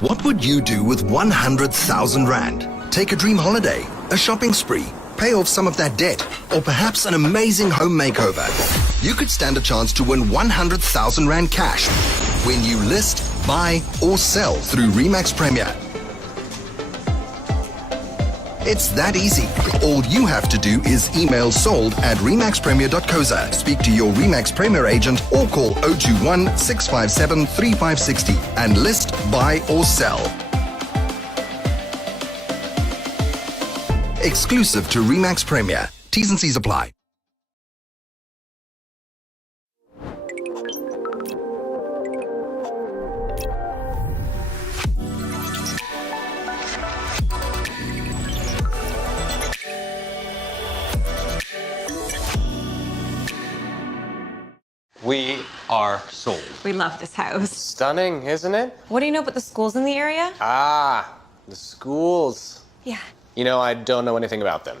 What would you do with 100,000 Rand? Take a dream holiday, a shopping spree, pay off some of that debt, or perhaps an amazing home makeover. You could stand a chance to win 100,000 Rand cash when you list, buy, or sell through Remax Premier. It's that easy. All you have to do is email sold@remaxpremier.co.za, speak to your Remax Premier agent, or call 021 657 3560 and list, buy, or sell. Exclusive to Remax Premier. T's and C's apply. We are sold. We love this house. Stunning, isn't it? What do you know about the schools in the area? Ah, the schools. Yeah. You know, I don't know anything about them.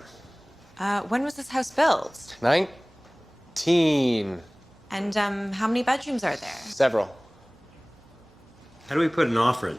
When was this house built? 19. And how many bedrooms are there? Several. How do we put an offer in?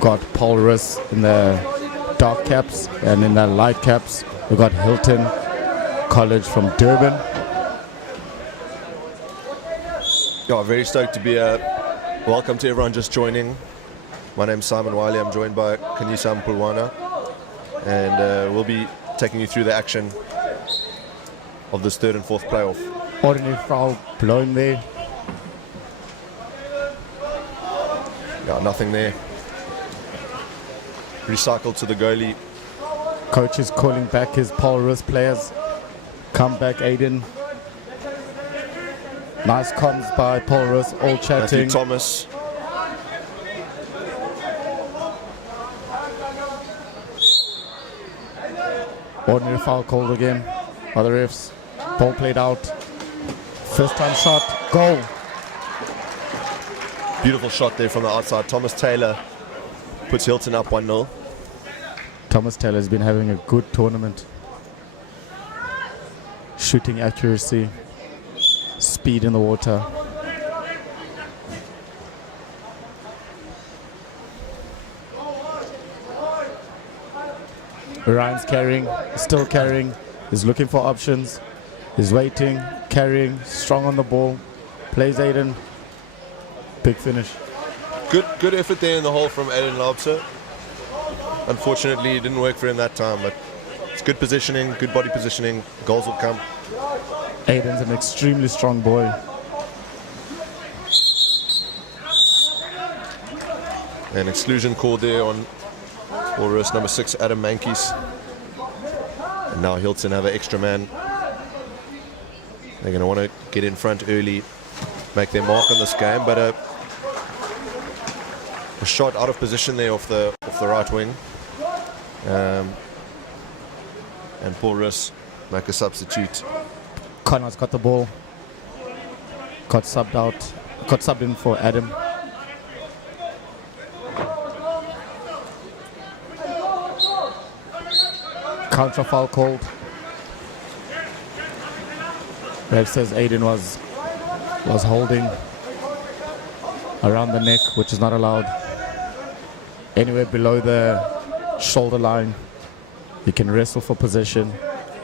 got Paul Roos in the dark caps, and in the light caps, we got Hilton College from Durban. Yeah, very stoked to be here. Welcome to everyone just joining. My name's Simon Wiley. I'm joined by Kanisa Mpulwana, and we'll be taking you through the action of this third and fourth playoff. Ordinary foul blown there. Yeah, nothing there. Recycled to the goalie. Coach is calling back his Paul Roos players. Come back, Aiden. Nice comms by Paul Roos, all Matthew chatting. Thomas. Ordinary foul called again by the refs. Ball played out. First time shot, goal. Beautiful shot there from the outside. Thomas Taylor puts Hilton up 1-0. Thomas Taylor has been having a good tournament. Shooting accuracy, speed in the water. Ryan's carrying, still carrying. He's looking for options. He's waiting, carrying, strong on the ball. Plays Aiden. Big finish. Good effort there in the hole from Aiden Laubser. Unfortunately, it didn't work for him that time, but it's good positioning, good body positioning. Goals will come. Aiden's an extremely strong boy. An exclusion called there on Roos number 6, Adam Mankies. And now Hilton have an extra man. They're going to want to get in front early, make their mark on this game, but a shot out of position there off the right wing. And Paul Roos make a substitute. Connor's got the ball. Got subbed in for Adam. Counter foul called. Ref says Aiden was holding around the neck, which is not allowed. Anywhere below the shoulder line, you can wrestle for possession,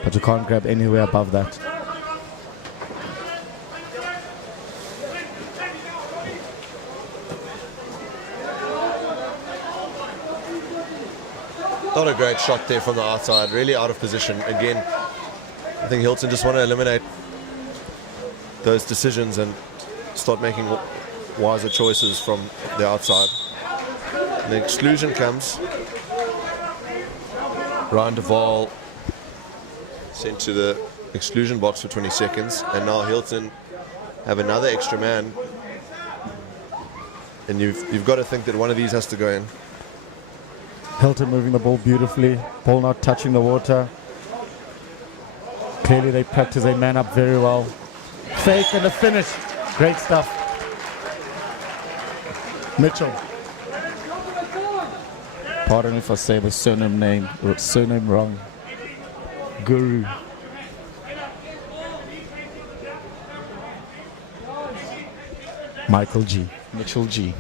but you can't grab anywhere above that. Not a great shot there from the outside, really out of position. Again, I think Hilton just want to eliminate those decisions and start making wiser choices from the outside. And the exclusion comes. Ryan Duvall sent to the exclusion box for 20 seconds, and now Hilton have another extra man. And you've got to think that one of these has to go in. Hilton moving the ball beautifully, ball not touching the water. Clearly they practice a man up very well. Fake and a finish. Great stuff. Mitchell. Pardon if I say the surname wrong. Guru. Michael G. Mitchell G.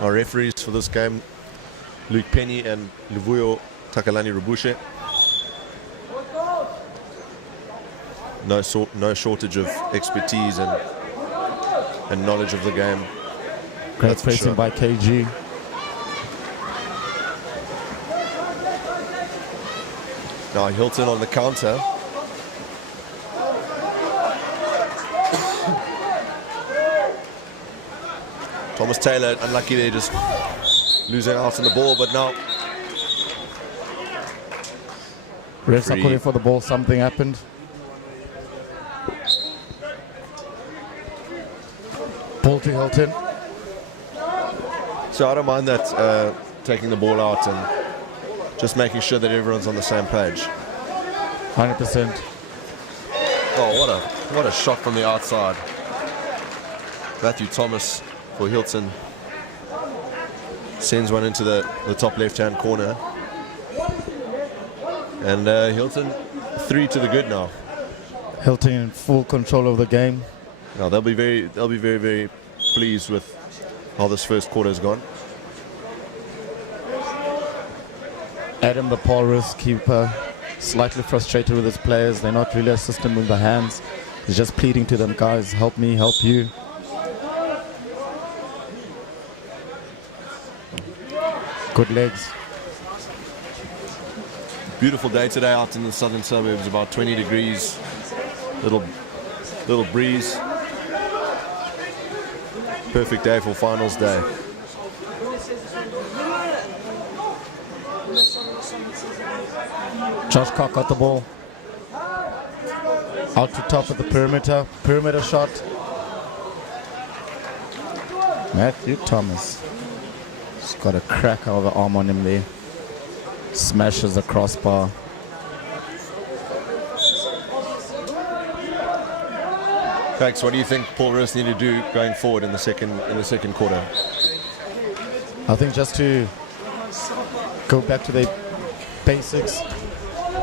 Our referees for this game, Luke Penny and Luvuyo Takalani Rubushe. No shortage of expertise and knowledge of the game. Great That's for pressing sure. by KG. Now Hilton on the counter. Thomas Taylor, unlucky there, just losing out on the ball, but now Refs are Free. calling for the ball. Something happened. Ball to Hilton. so I don't mind that taking the ball out and just making sure that everyone's on the same page. 100%. Oh, what a shot from the outside. Matthew Thomas for Hilton sends one into the top left-hand corner. And Hilton 3 to the good now. Hilton in full control of the game. Now they'll be very, very pleased with how this first quarter has gone. Adam, the Paul keeper, slightly frustrated with his players. They're not really assisting with the hands. He's just pleading to them, guys, help me, help you. Good legs. Beautiful day today out in the southern suburbs, about 20 degrees, little breeze. Perfect day for finals day. Josh Cock got the ball. Out to top of the perimeter. Perimeter shot. Matthew Thomas. He's got a crack of the arm on him there. Smashes the crossbar. Thanks. What do you think Paul Roos need to do going forward in the second quarter? I think just to go back to the basics,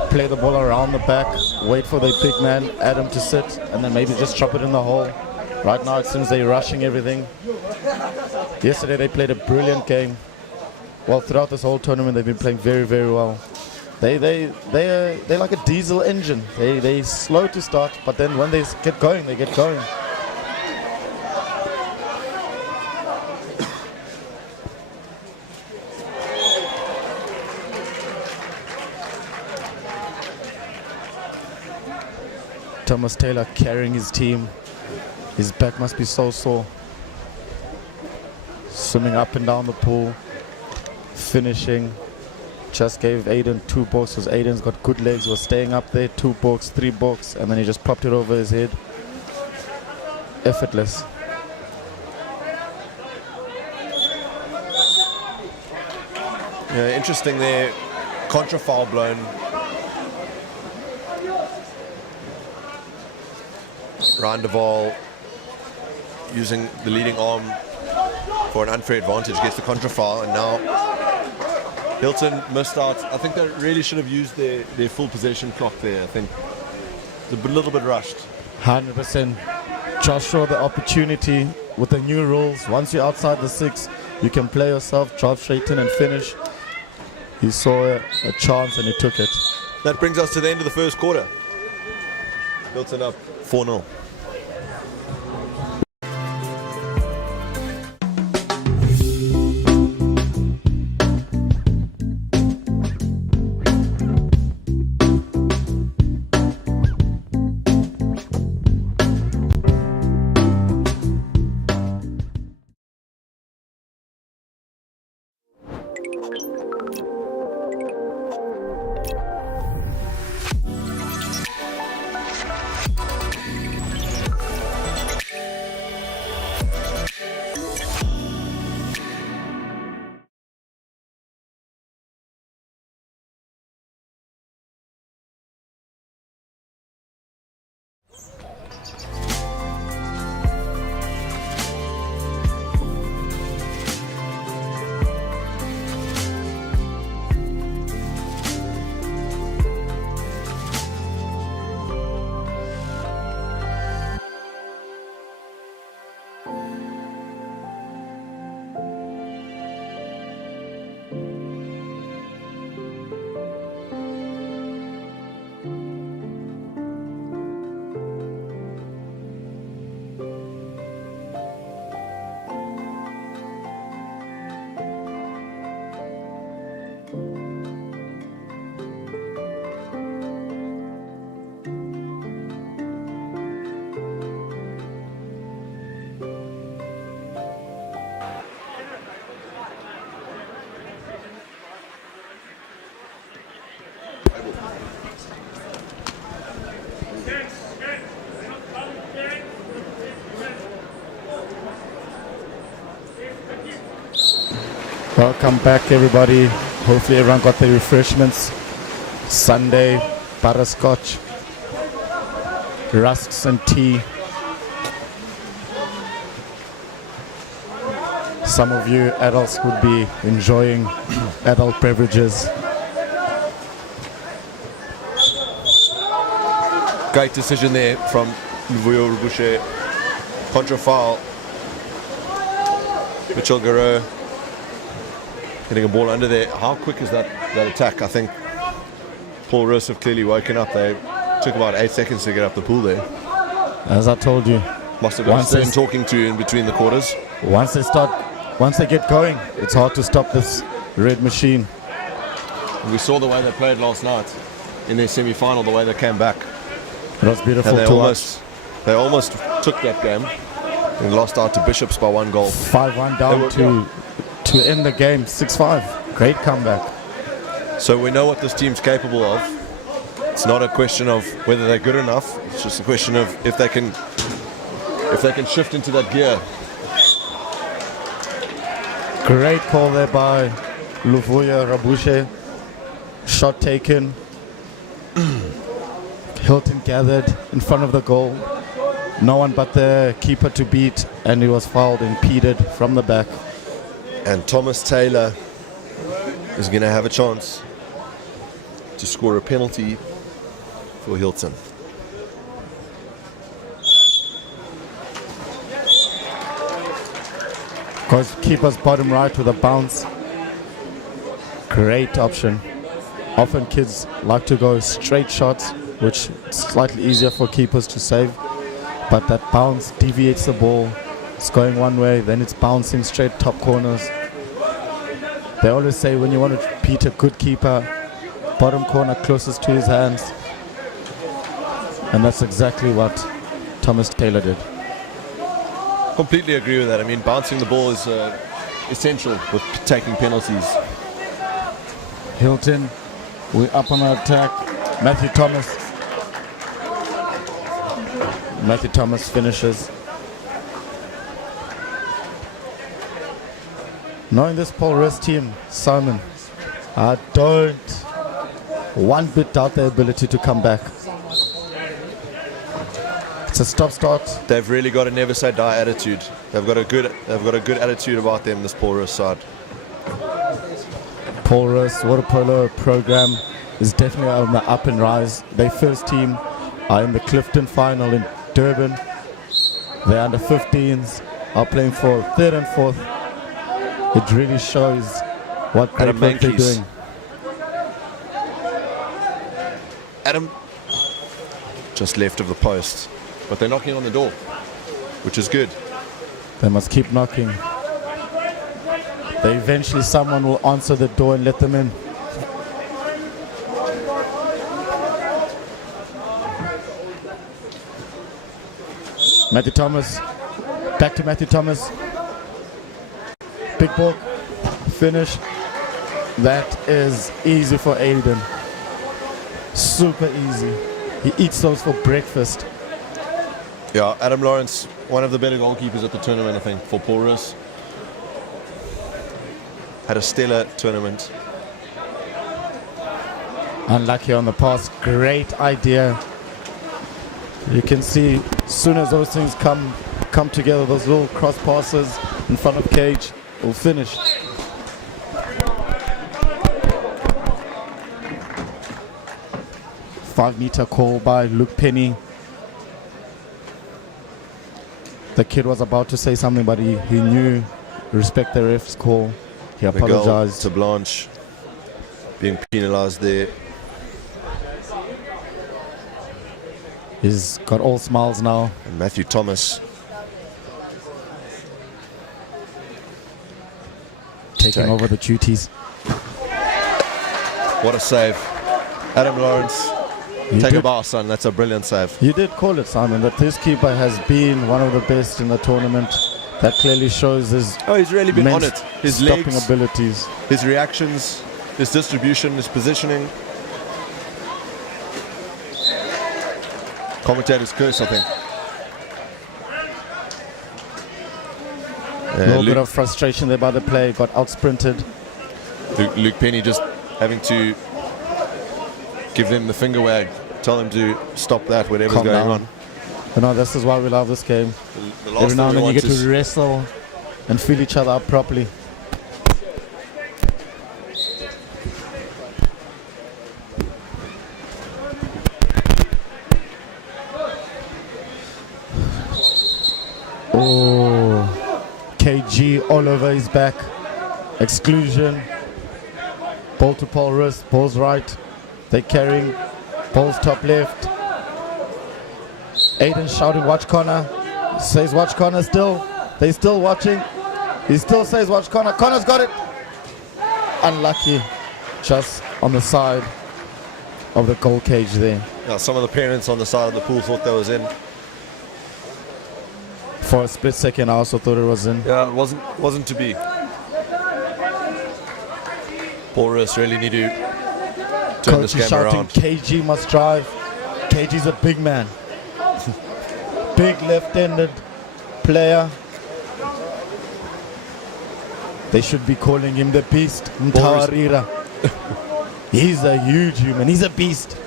play the ball around the back, wait for the big man, Adam, to sit, and then maybe just drop it in the hole. Right now it seems they're rushing everything. Yesterday they played a brilliant game. Well, throughout this whole tournament they've been playing very, very well. They're like a diesel engine. They slow to start, but then when they get going, they get going. Thomas Taylor carrying his team. His back must be so sore. Swimming up and down the pool. Finishing. Just gave Aiden 2 books because Aiden's got good legs. Was staying up there, 2 books, 3 books, and then he just popped it over his head. Effortless. Yeah, interesting there. Contra foul blown. Randeval using the leading arm for an unfair advantage, gets the contra foul, and now Hilton missed out. I think they really should have used their full possession clock there. I think it's a little bit rushed. 100%. Josh saw the opportunity with the new rules. Once you're outside the 6, you can play yourself, drive straight in and finish. He saw a chance and he took it. That brings us to the end of the first quarter. Hilton up 4-0. Welcome back, everybody. Hopefully everyone got their refreshments. Sunday, butterscotch, rusks and tea. Some of you adults would be enjoying adult beverages. Great decision there from Vuyo Boucher. Contra foul. Mitchell Garreau getting a ball under there. How quick is that attack? I think Paul Roos have clearly woken up. They took about 8 seconds to get up the pool there. As I told you, Must have been Stan talking to you in between the quarters. once they get going, it's hard to stop this red machine. We saw the way they played last night in their semi-final, the way they came back. It was beautiful And to watch. they almost took that game and lost out to Bishops by 1 goal. 5-1 down to end the game, 6-5. Great comeback. So we know what this team's capable of. It's not a question of whether they're good enough. It's just a question of if they can shift into that gear. Great call there by Luvuya Rabushe. Shot taken. Hilton gathered in front of the goal. No one but the keeper to beat, and he was fouled, impeded from the back. And Thomas Taylor is going to have a chance to score a penalty for Hilton. Because keeper's bottom right with a bounce. Great option. Often kids like to go straight shots, which is slightly easier for keepers to save. But that bounce deviates the ball. It's going one way, then it's bouncing straight top corners. They always say when you want to beat a good keeper, bottom corner closest to his hands. And that's exactly what Thomas Taylor did. Completely agree with that. I mean, bouncing the ball is essential with taking penalties. Hilton, we're up on our attack. Matthew Thomas finishes. Knowing this Paul Roos team, Simon, I don't one bit doubt their ability to come back. It's a stop-start. They've really got a never say die attitude. They've got a good attitude about them, this Paul Roos side. Paul Roos water polo program is definitely on the up and rise. Their first team are in the Clifton final in Durban. They're under 15s, are playing for third and fourth. It really shows what they're doing. Adam just left of the post, but they're knocking on the door, which is good. They must keep knocking. Eventually someone will answer the door and let them in. Matthew Thomas. Back to Matthew Thomas. Big ball. Finish. That is easy for Aiden. Super easy. He eats those for breakfast. Yeah, Adam Lawrence, one of the better goalkeepers at the tournament, I think, for Paul Roos. Had a stellar tournament. Unlucky on the pass. Great idea. You can see as soon as those things come together, those little cross passes in front of cage will finish. Five-meter call by Luke Penny. The kid was about to say something, but he knew, respect the ref's call. He apologized. To Blanche being penalized there. He's got all smiles now. And Matthew Thomas taking over the duties. What a save. Adam Lawrence, take a bow, son. That's a brilliant save. You did call it, Simon, that this keeper has been one of the best in the tournament. That clearly shows his he's really been on it. His stopping legs, abilities. his reactions, his distribution, his positioning. Commentator's curse, I think. A little bit of frustration there by the play. Got out-sprinted. Luke Penny just having to give them the finger wag. Tell them to stop that, whatever's going on. You know, this is why we love this game. Every now and then you get to wrestle and feel each other up properly. Oh, KG KG all over his back. Exclusion. Ball to Paul Roos. Ball's right. They're carrying. Ball's top left. Aiden shouting, watch corner. Says watch corner still. They're still watching. He still says watch corner. Connor's got it. Unlucky. Just on the side of the goal cage there. Yeah, some of the parents on the side of the pool thought that was in. For a split second, I also thought it was in. Yeah, it wasn't to be. Paul Roos really need to turn this Coach game is shouting, around. KG must drive. KG's a big man. Big left-handed player. They should be calling him the beast. Mtawarira. He's a huge human. He's a beast.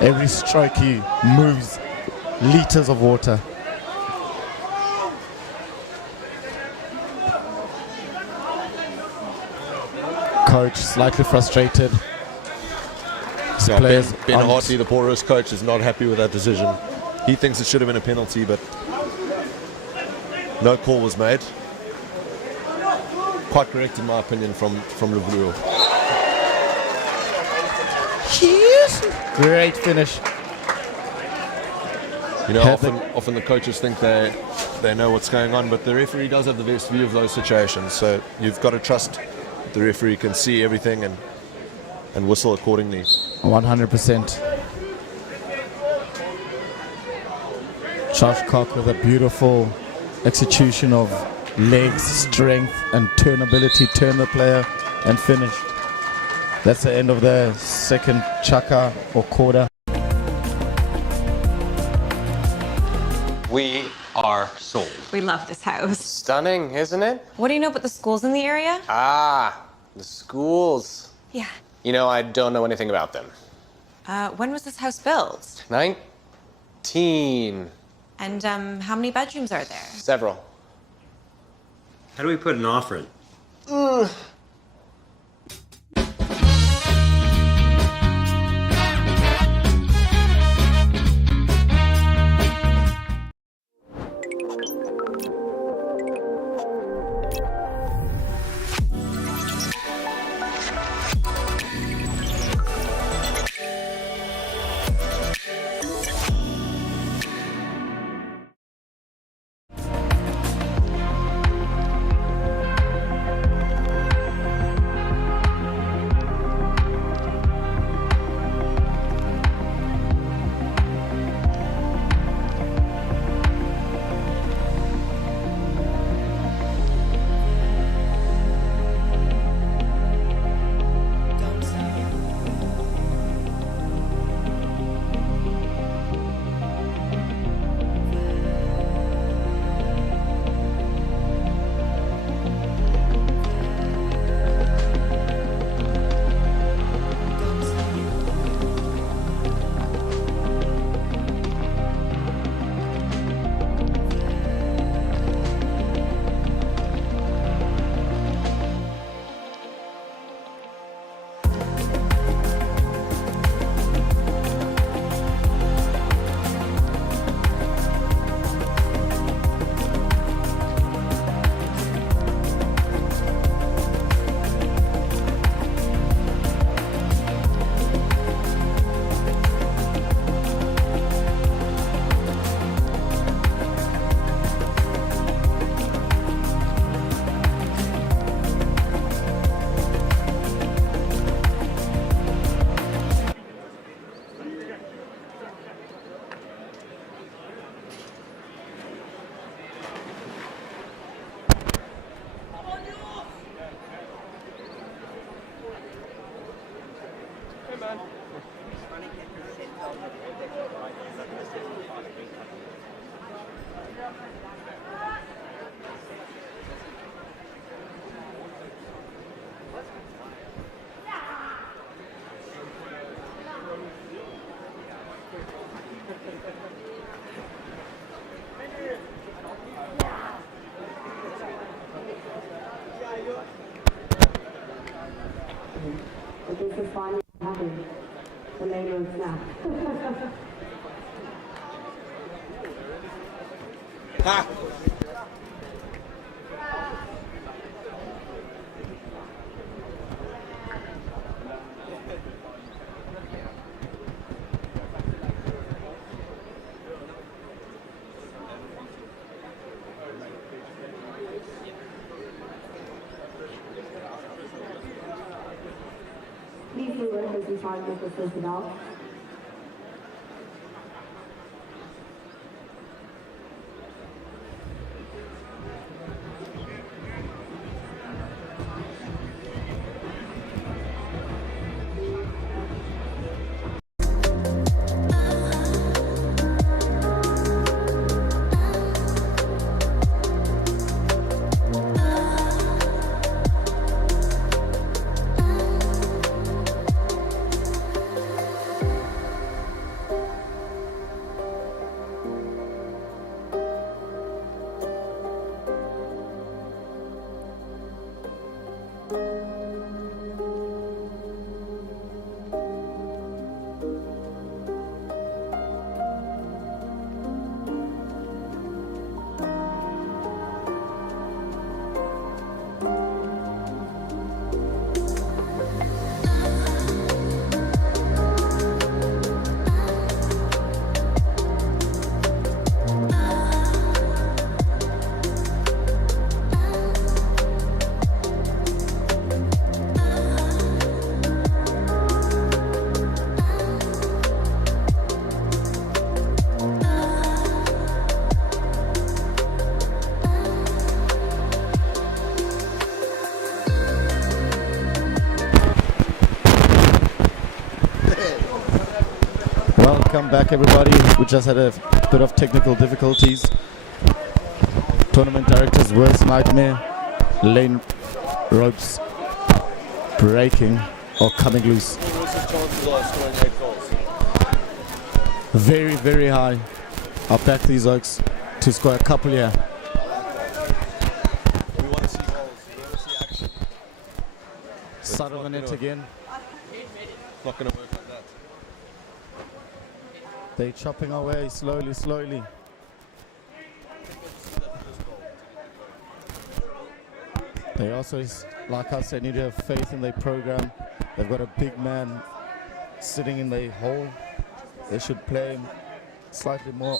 Every stroke he moves liters of water. Coach slightly frustrated. His Yeah, players Ben aren't- Hartley, the Paul Roos coach, is not happy with that decision. He thinks it should have been a penalty, but no call was made. Quite correct in my opinion from Levluo. Great finish. You know, Had the- often the coaches think they know what's going on, but the referee does have the best view of those situations. So you've got to trust the referee can see everything and whistle accordingly. 100%. Josh Cock with a beautiful execution of legs, strength, and turnability. Turn the player and finish. That's the end of the second chaka or quarter. We are sold. We love this house. Stunning, isn't it? What do you know about the schools in the area? Ah, the schools. Yeah. You know, I don't know anything about them. When was this house built? 19. And how many bedrooms are there? Several. How do we put an offer in? This is finally happened. The name snap. Please do it as you try and make this listen out. Welcome back, everybody. We just had a bit of technical difficulties. Tournament director's worst nightmare. Lane ropes breaking or coming loose. Very, very high. I'll back these Oaks to score a couple here. We want to see goals. We want to see action. Side of the net again. It's not going to work like that. They're chopping away slowly, slowly. They also, like I said, need to have faith in their program. They've got a big man sitting in their hole. They should play him slightly more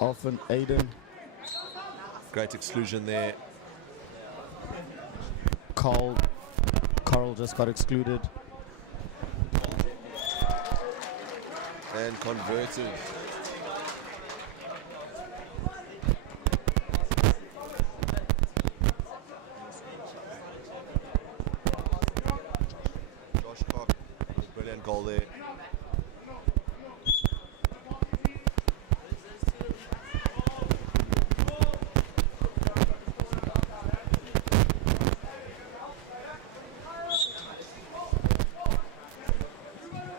often. Aiden. Great exclusion there. Carl just got excluded. And converted. Josh Cock, brilliant goal there.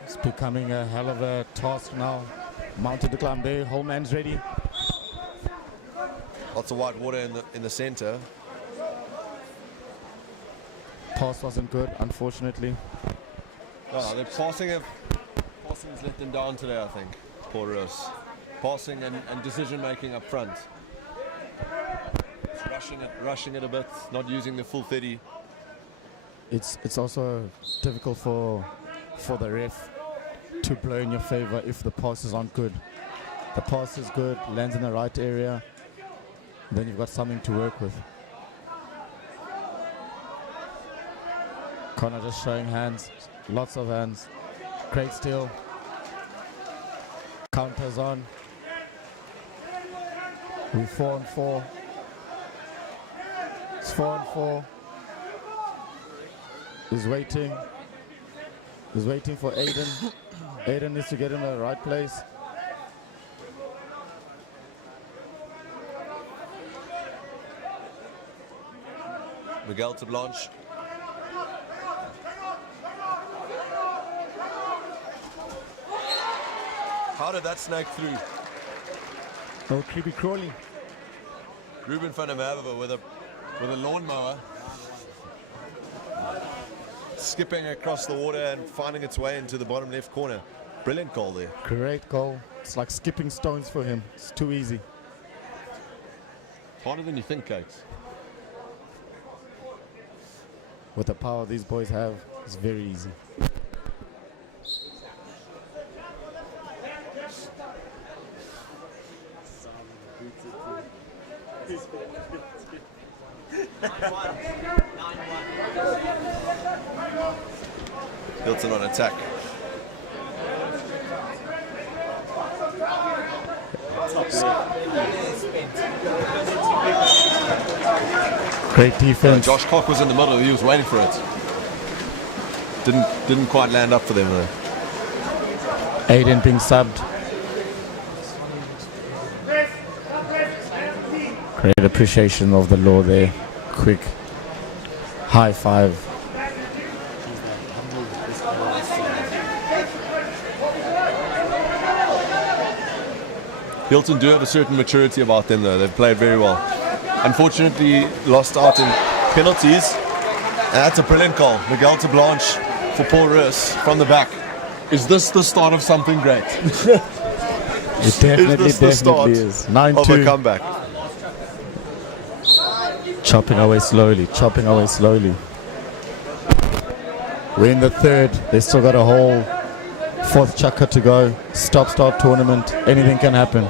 It's becoming a hell of a task now. Mounted the climb there. Whole man's ready. Lots of white water in the center. Pass wasn't good, unfortunately. Oh, the passing's let them down today, I think. Poor Roos. Passing and decision making up front. Rushing it a bit, not using the full 30. It's also difficult for the ref to blow in your favor if the passes aren't good. The pass is good, lands in the right area, then you've got something to work with. Connor just showing hands, lots of hands. Great steal. Counters on. We're 4-4. It's 4-4. He's waiting. He's waiting for Aiden. Aiden needs to get in the right place. Miguel to Blanche. How did that snake through? Oh, creepy crawly. Ruben van der Merwe with a lawnmower. Skipping across the water and finding its way into the bottom left corner. Brilliant goal there. Great goal. It's like skipping stones for him. It's too easy. Harder than you think, Cakes. With the power these boys have, it's very easy. Hilton on attack. Great defense. Josh Cock was in the middle. He was waiting for it. Didn't quite land up for them though. Aiden being subbed. Great appreciation of the law there. Quick high five. Hilton do have a certain maturity about them though. They've played very well. Unfortunately, lost out in penalties. And that's a brilliant goal. Miguel to Blanche for Paul Roos from the back. Is this the start of something great? It definitely, is this the start is. of a 9-2. comeback? Chopping away slowly, chopping away slowly. We're in the third. They still got a whole fourth chukka to go. Stop-start tournament. Anything can happen.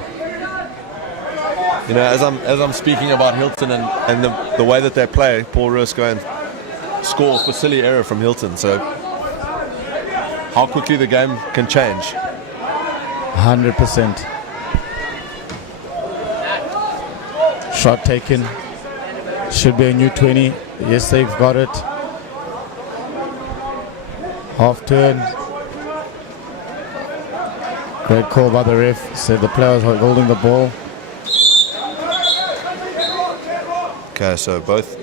You know, as I'm speaking about Hilton and the way that they play, Paul Roos go and score for silly error from Hilton. So how quickly the game can change. 100%. Shot taken. Should be a new 20. Yes, they've got it. Half turn. Great call by the ref. Said the players are holding the ball. Okay, so both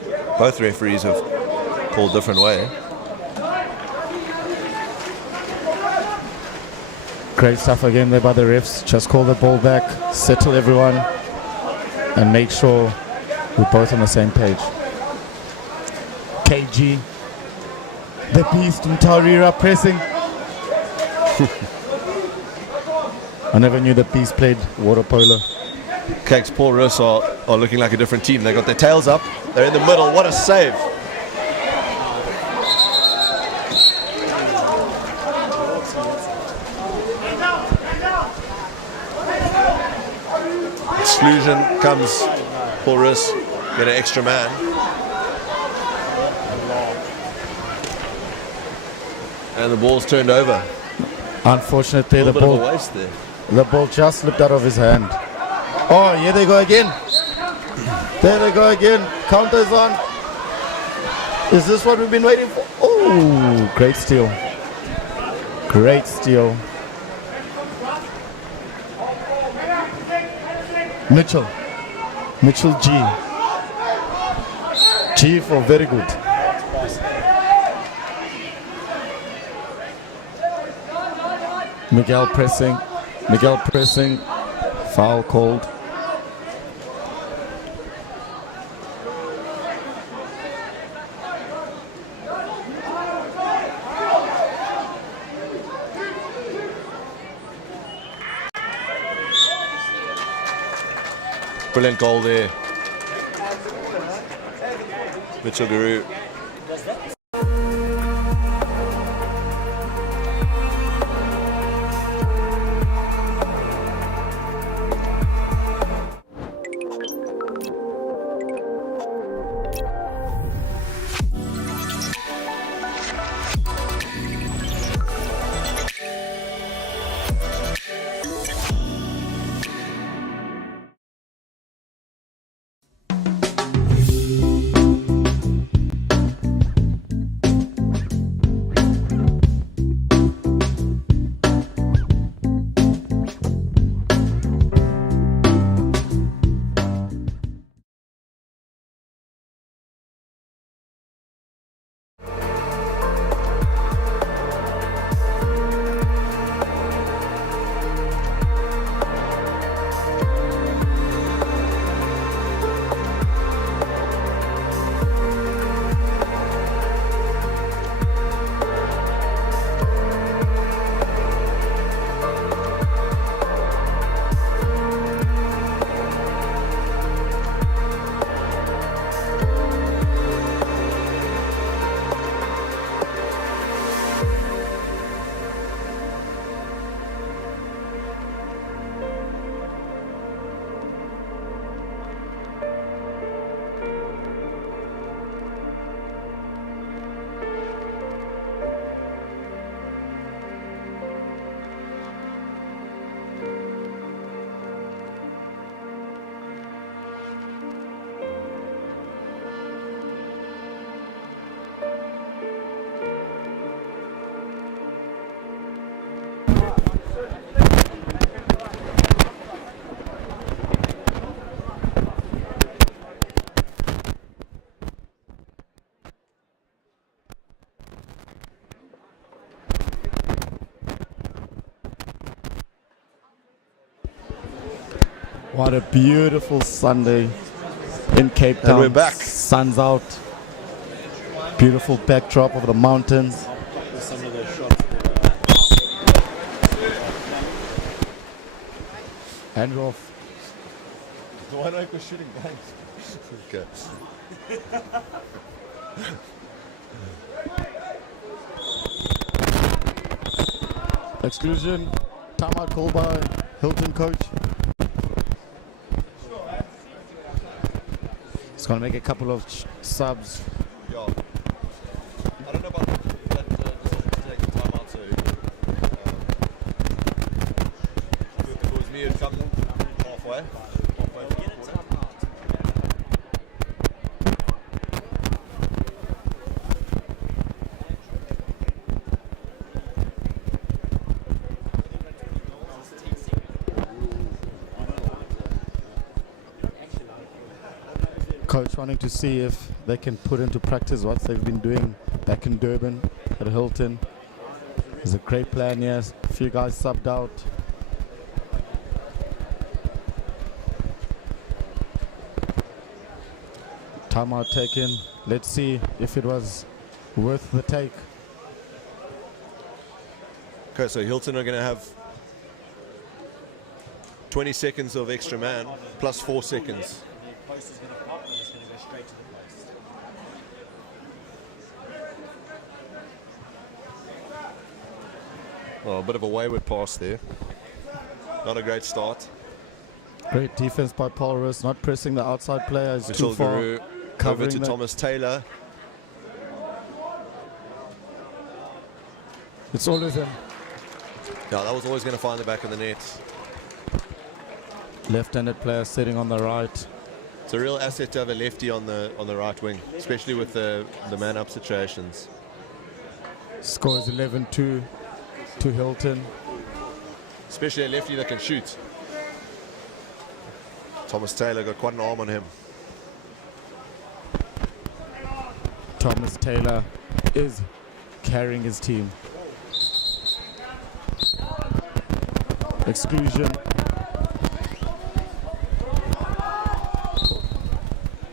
referees have called different way. Great stuff again there by the refs. Just call the ball back, settle everyone, and make sure we're both on the same page. KG, the beast in Taurira pressing. I never knew the beast played water polo. Cakes, Paul Roos are looking like a different team. They got their tails up. They're in the middle. What a save. Exclusion comes. Paul Roos get an extra man. And the ball's turned over. Unfortunately, A the little bit of a ball, waste there. the ball just slipped out of his hand. Oh, here they go again. There they go again. Counters on. Is this what we've been waiting for? Oh, great steal. Great steal. Mitchell G. G for very good. Miguel pressing, foul called. Brilliant goal there. Mitchell Guru. What a beautiful Sunday in Cape Town. we're back. Sun's out. Beautiful backdrop of the mountains. Hand off. Why not go shooting blanks? Okay. Exclusion. Timeout called by Hilton coach. He's going to make a couple of subs. Yeah. I don't know about that decision to take the time out so if it was me, it'd come halfway. Coach wanting to see if they can put into practice what they've been doing back in Durban at Hilton. There's a great plan, yes. A few guys subbed out. Timeout taken. Let's see if it was worth the take. Okay, so Hilton are going to have 20 seconds of extra man plus 4 seconds. Oh, a bit of a wayward pass there. Not a great start. Great defense by Paul Roos, not pressing the outside player. He's too Mitchell far. Guru over Covering to the- Thomas Taylor. It's always him. Yeah, that was always going to find the back of the net. Left-handed player sitting on the right. It's a real asset to have a lefty on the right wing, especially with the man-up situations. Scores 11-2 to Hilton. Especially a lefty that can shoot. Thomas Taylor got quite an arm on him. Thomas Taylor is carrying his team. Exclusion.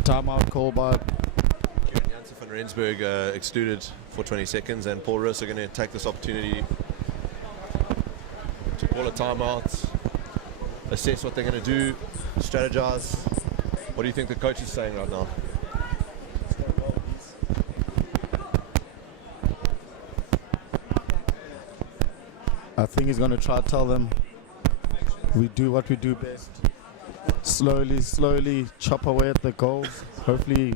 Timeout call by Janssen van Rensburg excluded for 20 seconds, and Paul Roos are going to take this opportunity to call a timeout, assess what they're going to do, strategize. What do you think the coach is saying right now? I think he's going to try to tell them we do what we do best. Slowly chop away at the goals. Hopefully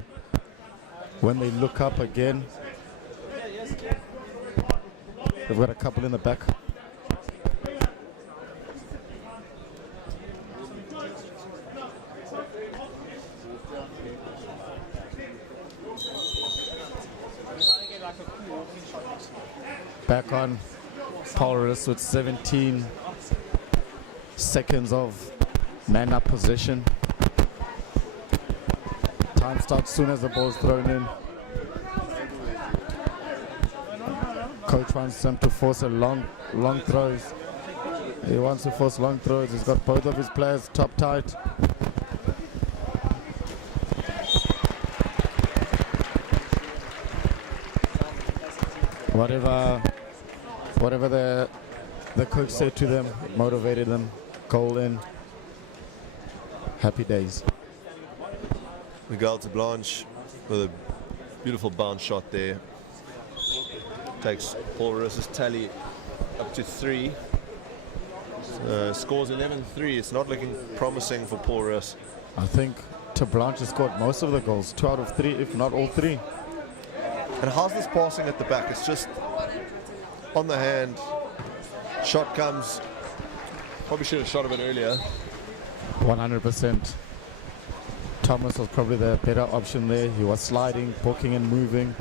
when they look up again, they've got a couple in the back. Back on Paul Roos with 17 seconds of man-up position. Time starts soon as the ball is thrown in. Coach wants them to force a long throws. He wants to force long throws. He's got both of his players top tight. Whatever the coach said to them, it motivated them. Goal in. Happy days. Miguel de Blanche with a beautiful bounce shot there. Takes Paul Roos's tally up to 3. Scores 11-3. It's not looking promising for Paul Roos. I think Blanche has scored most of the goals, 2 out of 3, if not all 3. And how's this passing at the back? It's just on the hand. Shot comes. Probably should have shot a bit earlier. 100%. Thomas was probably the better option there. He was sliding, poking and moving.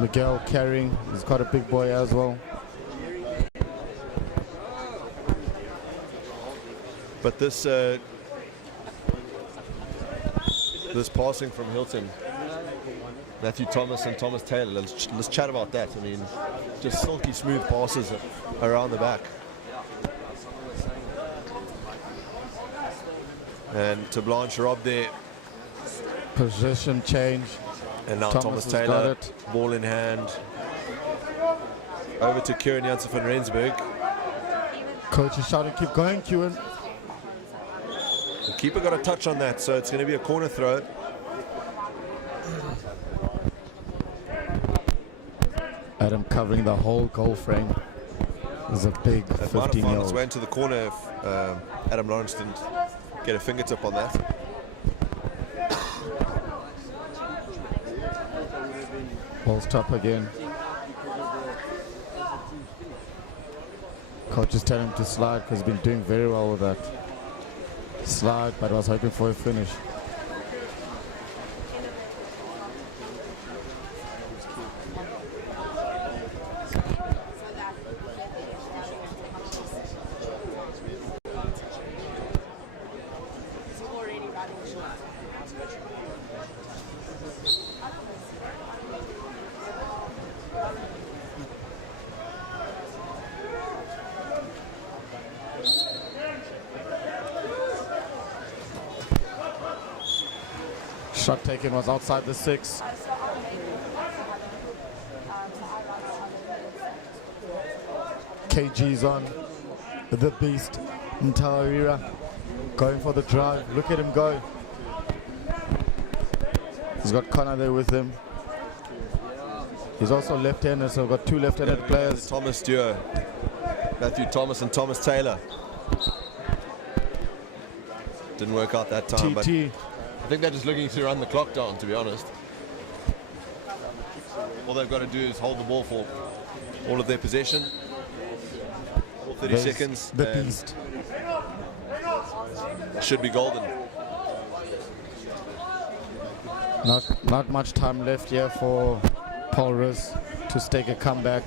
Miguel carrying. He's quite a big boy as well. But this passing from Hilton, Matthew Thomas and Thomas Taylor, let's chat about that. I mean, just silky smooth passes around the back. And to Blanche Rob there. Position change. And now Thomas has Taylor, got it. ball in hand. Over to Kieran Janssen van Rensburg. Coach is shouting, keep going, Kieran. The keeper got a touch on that, so it's going to be a corner throw. Adam covering the whole goal frame. Is a big That might have found its 15-year-old. way into the corner if Adam Lawrence didn't get a fingertip on that. Ball's top again. Coach is telling him to slide because he's been doing very well with that. Slide, but I was hoping for a finish. Shot taken was outside the 6. KG's on. The beast. Ntawarira going for the drive. Look at him go. He's got Connor there with him. He's also left-handed, so we've got two left-handed players. The Thomas duo. Matthew Thomas and Thomas Taylor. Didn't work out that time, but TT. I think they're just looking to run the clock down, to be honest. All they've got to do is hold the ball for all of their possession. All 30 There's seconds. the and beast. it should be golden. Not much time left here for Paul Roos to stake a comeback.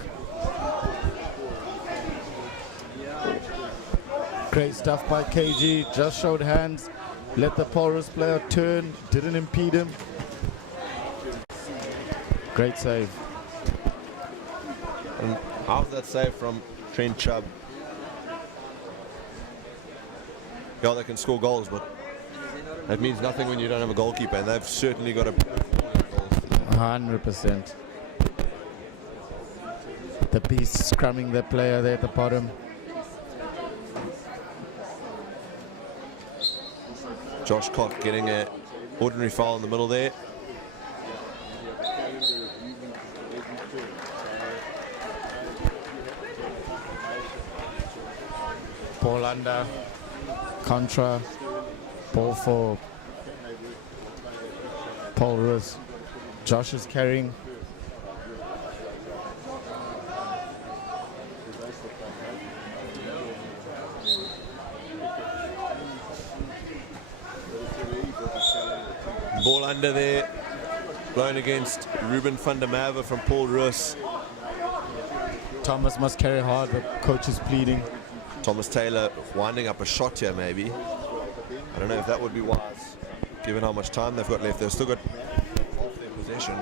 Great stuff by KG. Just showed hands. Let the Paul Roos player turn. Didn't impede him. Great save. And how's that save from Trent Chubb? Yeah, they can score goals, but that means nothing when you don't have a goalkeeper, and they've certainly got a 100%. The beast scrumming the player there at the bottom. Josh Cock getting an ordinary foul in the middle there. Ball under. Contra. Ball for Paul Roos. Josh is carrying. Ball under there, blown against Ruben van der Merwe from Paul Roos. Thomas must carry hard. The coach is pleading. Thomas Taylor winding up a shot here, maybe. I don't know if that would be wise, given how much time they've got left. They've still got half their possession.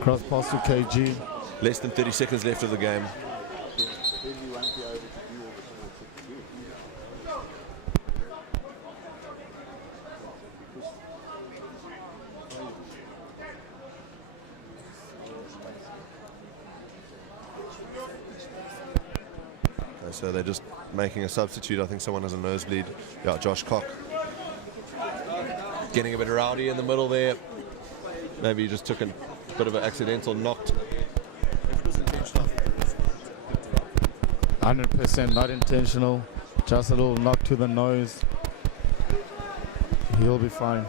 Cross pass to KG. Less than 30 seconds left of the game. So they're just making a substitute. I think someone has a nosebleed. Yeah, Josh Cock. Getting a bit rowdy in the middle there. Maybe he just took a bit of an accidental knock. 100% not intentional. Just a little knock to the nose. He'll be fine.